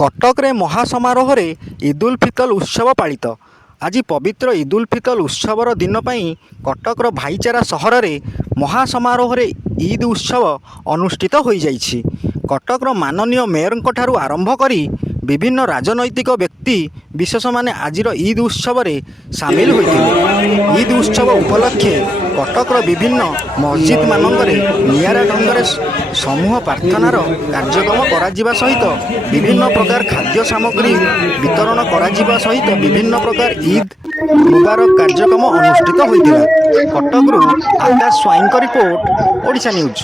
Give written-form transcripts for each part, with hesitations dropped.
कटक महासमारोह ईद उल फितर उत्सव पालित। आज पवित्र ईद उल फितर उत्सवर दिन पर कटकर भाईचारा सहर में महासमारोह ईद उत्सव अनुष्ठित हो जाइछि। कटकर माननीय मेयर ठारू आरंभ करी विभिन्न राजनैतिक व्यक्ति विशेष माने आज ईद उत्सव रे सामिल होते। ईद उत्सव उपलक्षे कटकर विभिन्न मस्जिद मानकरे नियारा ढंग समूह प्रार्थनार कार्यक्रम करा सहित विभिन्न प्रकार खाद्य सामग्री वितरण करा सहित विभिन्न प्रकार ईद मुबारक कार्यक्रम अनुष्ठित होता। कटकरू आकाश स्वाईं का रिपोर्ट, ओडिशा न्यूज।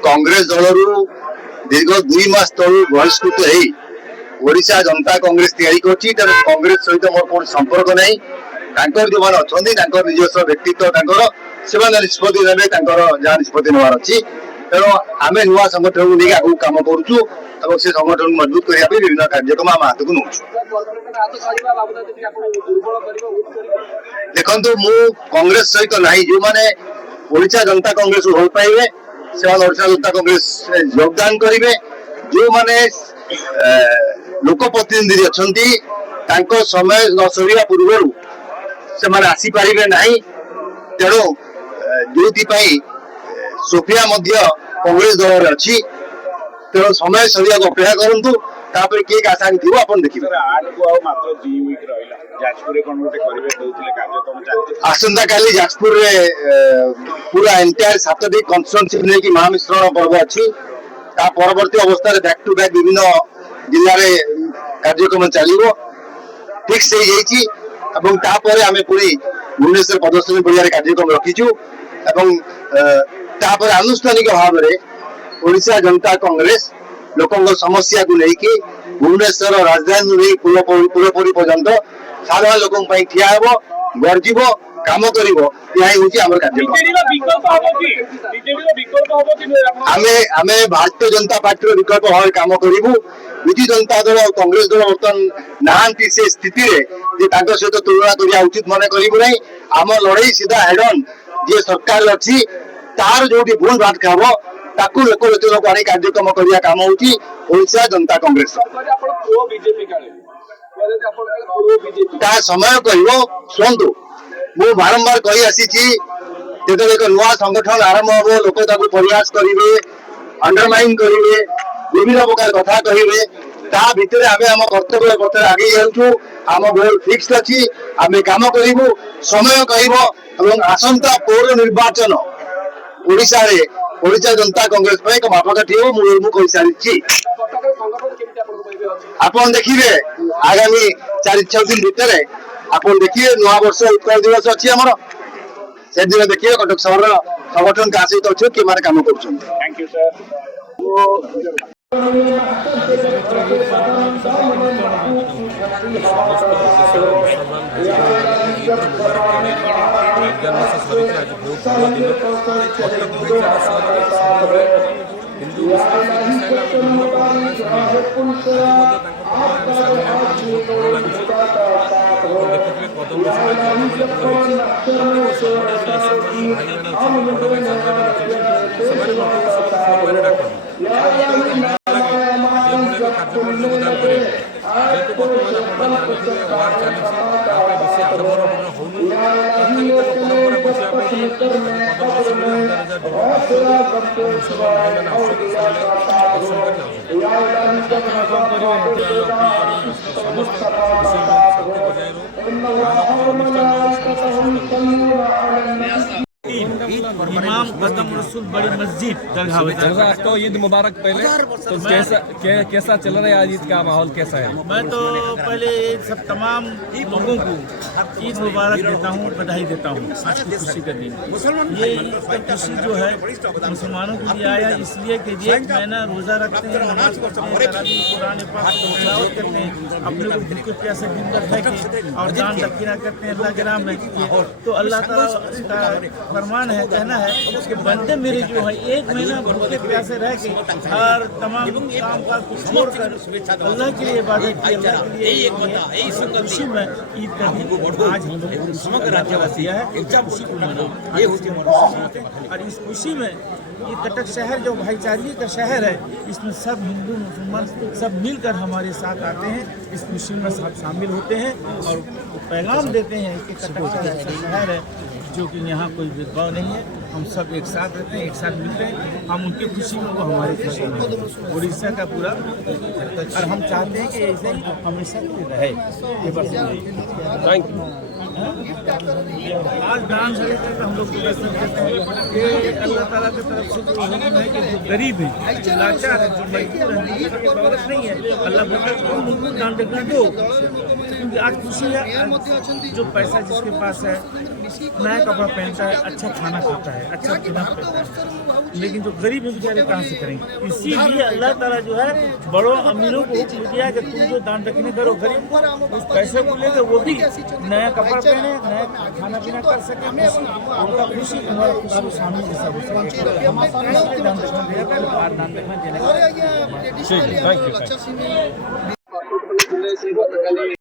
कांग्रेस दल दीर्घ 2 मास तलू बहिष्कृत ओडिशा जनता कांग्रेस तैयारी कर कांग्रेस सहित मोर कोन संपर्क नहीं। जो मैंने अच्छा निजस्व व्यक्तित्व से निष्पत्ति ने जहाँ निष्पत्ति नवार अच्छी तेणु आम नुआ संगठन को लेकिन आगे कम करुचु और से संगठन मजबूत करने विभिन्न कार्यक्रम आम हाथ को नौ। देखो मु कांग्रेस सहित नहीं जो मैंने ओडिशा जनता कांग्रेस को भल पाइबे से ओडिशा जनता कांग्रेस योगदान करेंगे। जो मैंने लोकप्रतिनिधि अच्छा समय न सर पूर्व से मैंने आसीपारे ना तेणु जो सोफिया कांग्रेस दल अच्छी तेणु समय सरिया अपेक्षा करूँ तापर किए आशा थी आप देखिए। आसंता काली जाजपुर पूरा एंटायर 7 दिन कन्स्टिट्यूएंसी लेकिन महामिश्रण पर्व अच्छी परवर्ती अवस्था बैक टू बैक विभिन्न जिले में कार्यक्रम चलो फिक्स हो जापर आम पुणी भुवनेश्वर प्रदर्शनी पड़िया कार्यक्रम रखीचु आनुष्ठानिक भाव में ओडिशा जनता कांग्रेस लोकों समस्या को लेकिन भुवनेश्वर राजधानी पूरापूरी पर्यंत साधारण लोकों ठिया हो गर्जीव काम कर भारतीय जनता पार्टी विकल्प भाव काम करूँ। विजु जनता दल और कांग्रेस दल बर्तमान नहांती से स्थिति सहित तुलना करने उचित मन करूँ। आम लड़ाई सीधा हेड ऑन जी सरकार अच्छी तार जो भूल भाट खाव ताकू लोकलोचन को आनी कार्यक्रम करने काम होशा जनता कांग्रेस समय कह शुणु मु बारंबार कही आसी जो एक नुआ संगठन आरंभ हम लोक प्रयास करेंगे अंडरमाइन करेंगे विभिन्न प्रकार कथा कहे भितर आम कर्तव्य पथ आगे जाऊँ। आम गोल फिक्स अच्छी आम कम करूँ समय कह आसंता पौर निर्वाचन ओडिशा रे ओडिशा जनता कांग्रेस एक मापकाठी हो मुझे कही सारी आप देखिए आगामी 4-6 दिन भितर आप देखिए नुआ वर्ष उत्कल दिवस अच्छी आमर से दिन देखिए कटक सहर संगठन क्या सहित अच्छे कि मारे काम कर। Thank you sir. इमाम कदम रसूल बड़ी मस्जिद दरगाह जनाजा तो ईद मुबारक पहले तो कैसा चल रहा है आज ईद का माहौल कैसा है? मैं तो पहले सब तमाम लोगों को ईद मुबारक देता हूँ, बधाई देता हूँ। आज की खुशी का दिन ये ईद का खुशी जो है मुसलमानों के लिए आया, इसलिए कि एक महीना रोज़ा रखते हैं, नमाज पढ़ते हैं, तरावी कुरान पाक की तिलावत करते हैं, अपने को भूखे प्यासे दिन भर रह के और दान दक्षिणा करते हैं अल्लाह के नाम में। तो अल्लाह ताला का फरमान है, कहना है कि बंदे मेरे जो है एक महीना भूखे प्यासे रह के और तमाम काम काज को छोड़कर अल्लाह के लिए इबादत की, अल्लाह के लिए इस खुशी में ईद का दिन आज हम लोग समग्र राज्यवासी है खुशी को मनाओ और इस खुशी में ये कटक शहर जो भाईचारे का शहर है, इसमें सब हिंदू मुसलमान सब मिलकर हमारे साथ आते हैं, इस खुशी में सब शामिल होते हैं और पैगाम देते हैं कि कटक शहर है जो कि यहाँ कोई भेदभाव नहीं है, हम सब एक साथ रहते हैं, एक साथ मिलते हैं, हम उनकी खुशी में वो हमारी खुशी में। उड़ीसा का पूरा और हम चाहते हैं कि ऐसे हमेशा रहे। ये बस थैंक यू। आज दान सरेकर हम लोग को दर्शन करते हैं कि अल्लाह ताला की तरफ से जो हुक्म है कि जो गरीब है, जो लाचार है, जो मजबूर है, जिसके पास दौलत नहीं है, अल्लाह बता उनको दान देकर दो, क्योंकि आज खुशी है। जो पैसा जिसके पास है, नया कपड़ा पहनता है, अच्छा खाना खाता है, अच्छा पीना पीता है, लेकिन जो गरीब है बेचारे कहाँ से करेंगे? इसीलिए अल्लाह ताला जो है बड़ों अमीरों को हुक्म दिया कि तुम जो दान दक्षिणा करो, गरीब को उस पैसे को लेकर वो भी नया कपड़ा पहने, नया खाना पीना कर सके, उनका खुशी तुम्हारा खुशी में शामिल जैसा हो सके। दान दक्षिणा दिया कर और दान दक्षिणा देने का ठीक है, थैंक यू।